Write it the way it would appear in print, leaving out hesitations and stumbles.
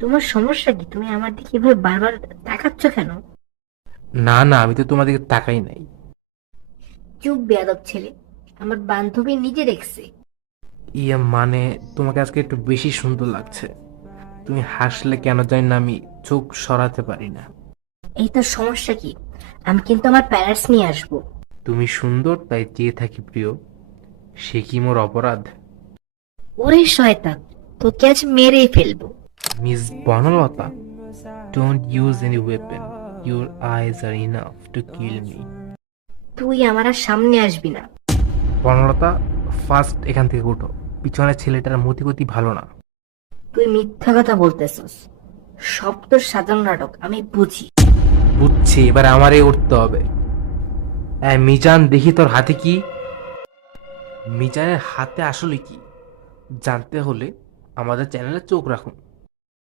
তোমার সমস্যা কি? তুমি আমার দিকে এভাবে বারবার তাকাচ্ছ কেন? না না, আমি তো তোমার দিকে তাকাই নাই। চুপ বেয়াদব ছেলে। আমার বান্ধবী নিজে দেখছে। ইয়ে মানে, তোমাকে আজকে একটু বেশি সুন্দর লাগছে। তুমি হাসলে কেন জানি না আমি চোখ সরাতে পারি না। এই তোর সমস্যা কি? আমি কিন্তু আমার প্যারেন্টস নিয়ে আসবো। তুমি সুন্দর তাই চেয়ে থাকি প্রিয়, সে কি মোর অপরাধ? ওরে শয়তান, তোকে আজ মেরেই ফেলবো। Miss Banalata, don't use any weapon, your eyes R enough to kill me. তুই আমার আর সামনে আসবি না। বনলতা, ফার্স্ট এখান থেকে উঠো। পিছনের ছেলেটার মতিগতি ভালো না। তুই মিথ্যা কথা বলতেছস। সব তোর সাজানো নাটক, আমি বুঝি। বুঝছি, এবার আমারই উঠতে হবে। মিজান, দেখি তোর হাতে কি। মিজানের হাতে আসলে কি জানতে হলে আমাদের চ্যানেলে চোখ রাখুন।